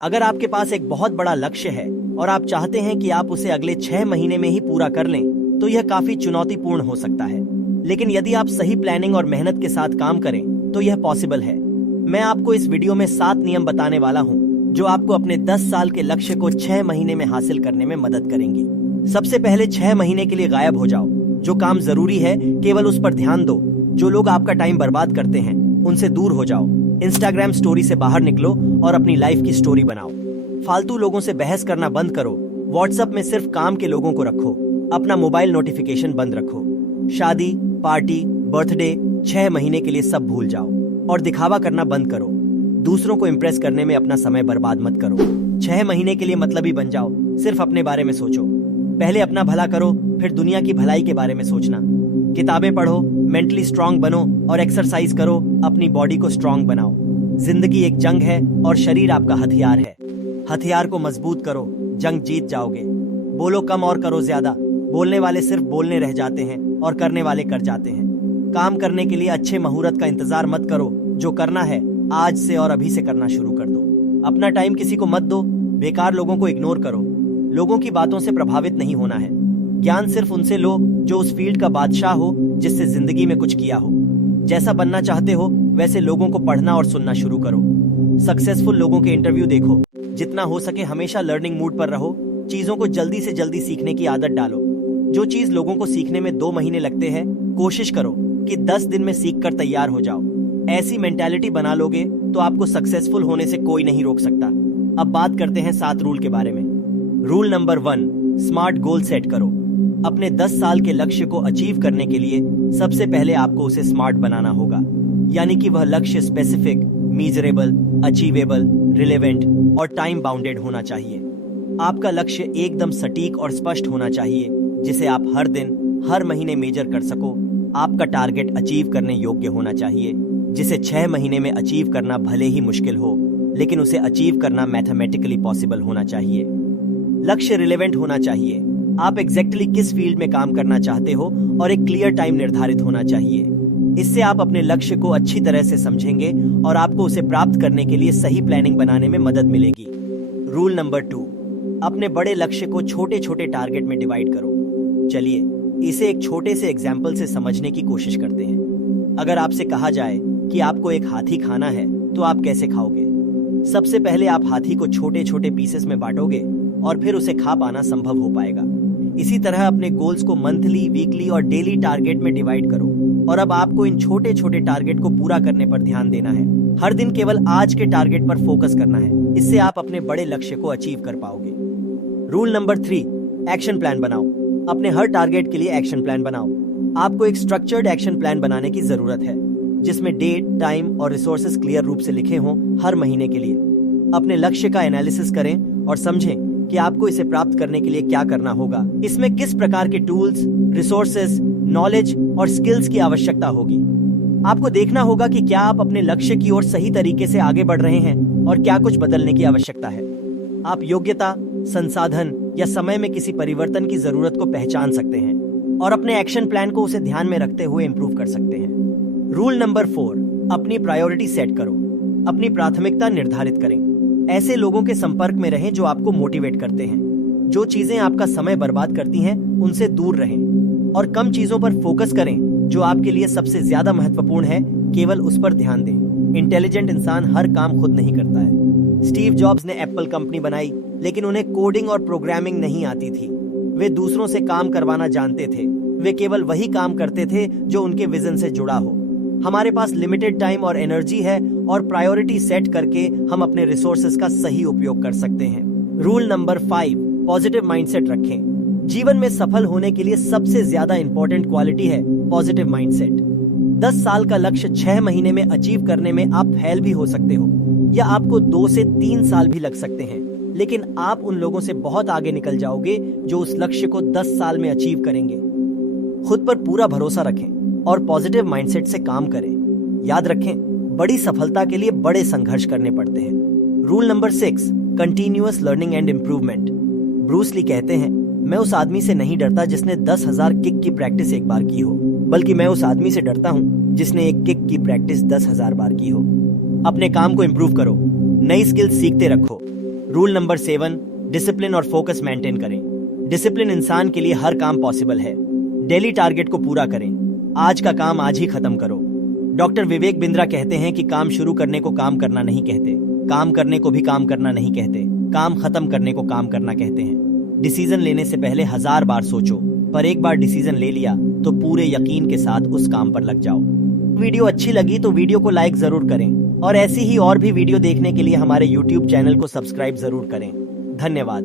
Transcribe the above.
अगर आपके पास एक बहुत बड़ा लक्ष्य है और आप चाहते हैं कि आप उसे अगले 6 महीने में ही पूरा कर लें, तो यह काफी चुनौतीपूर्ण हो सकता है। लेकिन यदि आप सही प्लानिंग और मेहनत के साथ काम करें तो यह पॉसिबल है। मैं आपको इस वीडियो में 7 नियम बताने वाला हूँ जो आपको अपने 10 साल के लक्ष्य को 6 महीने में हासिल करने में मदद करेंगी। सबसे पहले 6 महीने के लिए गायब हो जाओ। जो काम जरूरी है केवल उस पर ध्यान दो। जो लोग आपका टाइम बर्बाद करते हैं उनसे दूर हो जाओ। इंस्टाग्राम स्टोरी से बाहर निकलो और अपनी लाइफ की स्टोरी बनाओ। फालतू लोगों से बहस करना बंद करो। व्हाट्सएप में सिर्फ काम के लोगों को रखो। अपना मोबाइल नोटिफिकेशन बंद रखो। शादी, पार्टी, बर्थडे 6 महीने के लिए सब भूल जाओ और दिखावा करना बंद करो। दूसरों को इम्प्रेस करने में अपना समय बर्बाद मत करो। 6 महीने के लिए मतलबी बन जाओ। सिर्फ अपने बारे में सोचो। पहले अपना भला करो, फिर दुनिया की भलाई के बारे में सोचना। किताबें पढ़ो, मेंटली स्ट्रांग बनो और एक्सरसाइज करो। अपनी बॉडी को स्ट्रांग बनाओ। जिंदगी एक जंग है और शरीर आपका हथियार है। हथियार को मजबूत करो, जंग जीत जाओगे। बोलो कम और करो ज्यादा। बोलने वाले सिर्फ बोलने रह जाते हैं और करने वाले कर जाते हैं। काम करने के लिए अच्छे मुहूर्त का इंतजार मत करो। जो करना है आज से और अभी से करना शुरू कर दो। अपना टाइम किसी को मत दो। बेकार लोगों को इग्नोर करो। लोगों की बातों से प्रभावित नहीं होना है। ज्ञान सिर्फ उनसे लो जो उस फील्ड का बादशाह हो, जिससे जिंदगी में कुछ किया हो। जैसा बनना चाहते हो वैसे लोगों को पढ़ना और सुनना शुरू करो। सक्सेसफुल लोगों के इंटरव्यू देखो। जितना हो सके हमेशा लर्निंग मूड पर रहो। चीजों को जल्दी से जल्दी सीखने की आदत डालो। जो चीज लोगों को सीखने में 2 महीने लगते हैं, कोशिश करो कि 10 दिन में सीख कर तैयार हो जाओ। ऐसी मेंटालिटी बना लोगे तो आपको सक्सेसफुल होने से कोई नहीं रोक सकता। अब बात करते हैं 7 रूल के बारे में। Rule number 1, smart goal set करो। अपने 10 साल के लक्ष्य को अचीव करने के लिए सबसे पहले आपको उसे स्मार्ट बनाना होगा। यानी कि वह लक्ष्य स्पेसिफिक, मीजरेबल, अचीवेबल, रिलेवेंट और टाइम बाउंडेड होना चाहिए। आपका लक्ष्य एकदम सटीक और स्पष्ट होना चाहिए, जिसे आप हर दिन, हर महीने मेजर कर सको। आपका टारगेट अचीव करने योग्य होना चाहिए, जिसे 6 महीने में अचीव करना भले ही मुश्किल हो, लेकिन उसे अचीव करना मैथमेटिकली पॉसिबल होना चाहिए। लक्ष्य रिलेवेंट होना चाहिए। आप एग्जैक्टली किस फील्ड में काम करना चाहते हो और एक क्लियर टाइम निर्धारित होना चाहिए। इससे आप अपने लक्ष्य को अच्छी तरह से समझेंगे और आपको उसे प्राप्त करने के लिए सही प्लानिंग बनाने में मदद मिलेगी। रूल नंबर 2, अपने बड़े लक्ष्य को छोटे छोटे टारगेट में डिवाइड करो। चलिए इसे एक छोटे से एग्जाम्पल से समझने की कोशिश करते हैं। अगर आपसे कहा जाए कि आपको एक हाथी खाना है तो आप कैसे खाओगे? सबसे पहले आप हाथी को छोटे छोटे पीसेस में बांटोगे और फिर उसे खा पाना संभव हो पाएगा। इसी तरह अपने गोल्स को मंथली, वीकली और डेली टारगेट में डिवाइड करो और अब आपको इन छोटे छोटे टारगेट को पूरा करने पर ध्यान देना है। हर दिन केवल आज के टारगेट पर फोकस करना है। इससे आप अपने बड़े लक्ष्य को अचीव कर पाओगे। रूल नंबर 3, एक्शन प्लान बनाओ। अपने हर टारगेट के लिए एक्शन प्लान बनाओ। आपको एक स्ट्रक्चर्ड एक्शन प्लान बनाने की जरूरत है, जिसमें डेट, टाइम और रिसोर्सेज क्लियर रूप से लिखे हों हर महीने के लिए। अपने लक्ष्य का एनालिसिस करें और समझें कि आपको इसे प्राप्त करने के लिए क्या करना होगा। इसमें किस प्रकार के टूल्स, रिसोर्सेज, नॉलेज और स्किल्स की आवश्यकता होगी। आपको देखना होगा कि क्या आप अपने लक्ष्य की ओर सही तरीके से आगे बढ़ रहे हैं और क्या कुछ बदलने की आवश्यकता है। आप योग्यता, संसाधन या समय में किसी परिवर्तन की जरूरत को पहचान सकते हैं और अपने एक्शन प्लान को उसे ध्यान में रखते हुए इंप्रूव कर सकते हैं। रूल नंबर 4, अपनी प्रायोरिटी सेट करो। अपनी प्राथमिकता निर्धारित करें। ऐसे लोगों के संपर्क में रहें जो आपको मोटिवेट करते हैं। जो चीजें आपका समय बर्बाद करती हैं उनसे दूर रहें और कम चीजों पर फोकस करें। जो आपके लिए सबसे ज्यादा महत्वपूर्ण है केवल उस पर ध्यान दें। इंटेलिजेंट इंसान हर काम खुद नहीं करता है। स्टीव जॉब्स ने एप्पल कंपनी बनाई, लेकिन उन्हें कोडिंग और प्रोग्रामिंग नहीं आती थी। वे दूसरों से काम करवाना जानते थे। वे केवल वही काम करते थे जो उनके विजन से जुड़ा हो। हमारे पास लिमिटेड टाइम और एनर्जी है और प्रायोरिटी सेट करके हम अपने रिसोर्सेज का सही उपयोग कर सकते हैं। रूल नंबर 5, पॉजिटिव माइंडसेट रखें। जीवन में सफल होने के लिए सबसे ज्यादा इंपॉर्टेंट क्वालिटी है पॉजिटिव माइंडसेट। 10 साल का लक्ष्य 6 महीने में अचीव करने में आप फेल भी हो सकते हो या आपको 2 से 3 साल भी लग सकते हैं, लेकिन आप उन लोगों से बहुत आगे निकल जाओगे जो उस लक्ष्य को 10 साल में अचीव करेंगे। खुद पर पूरा भरोसा रखें और पॉजिटिव माइंडसेट से काम करें। याद रखें, बड़ी सफलता के लिए बड़े संघर्ष करने पड़ते हैं। Rule number 6, continuous learning and improvement. Bruce Lee कहते हैं, मैं उस आदमी से नहीं डरता जिसने 10,000 किक की प्रैक्टिस एक बार की हो, बल्कि मैं उस आदमी से डरता हूँ जिसने एक किक की प्रैक्टिस 10,000 बार की हो। अपने काम को इम्प्रूव करो, नई स्किल्स सीखते रखो रूल नंबर 7, डिसिप्लिन और फोकस मेंटेन करें। डिसिप्लिन इंसान के लिए हर काम पॉसिबल है। डेली टारगेट को पूरा करें। आज का काम आज ही खत्म करो। डॉक्टर विवेक बिंद्रा कहते हैं कि काम शुरू करने को काम करना नहीं कहते, काम करने को भी काम करना नहीं कहते, काम खत्म करने को काम करना कहते हैं। डिसीजन लेने से पहले 1000 बार सोचो, पर एक बार डिसीजन ले लिया तो पूरे यकीन के साथ उस काम पर लग जाओ। वीडियो अच्छी लगी तो वीडियो को लाइक जरूर करें और ऐसी ही और भी वीडियो देखने के लिए हमारे YouTube चैनल को सब्सक्राइब जरूर करें। धन्यवाद।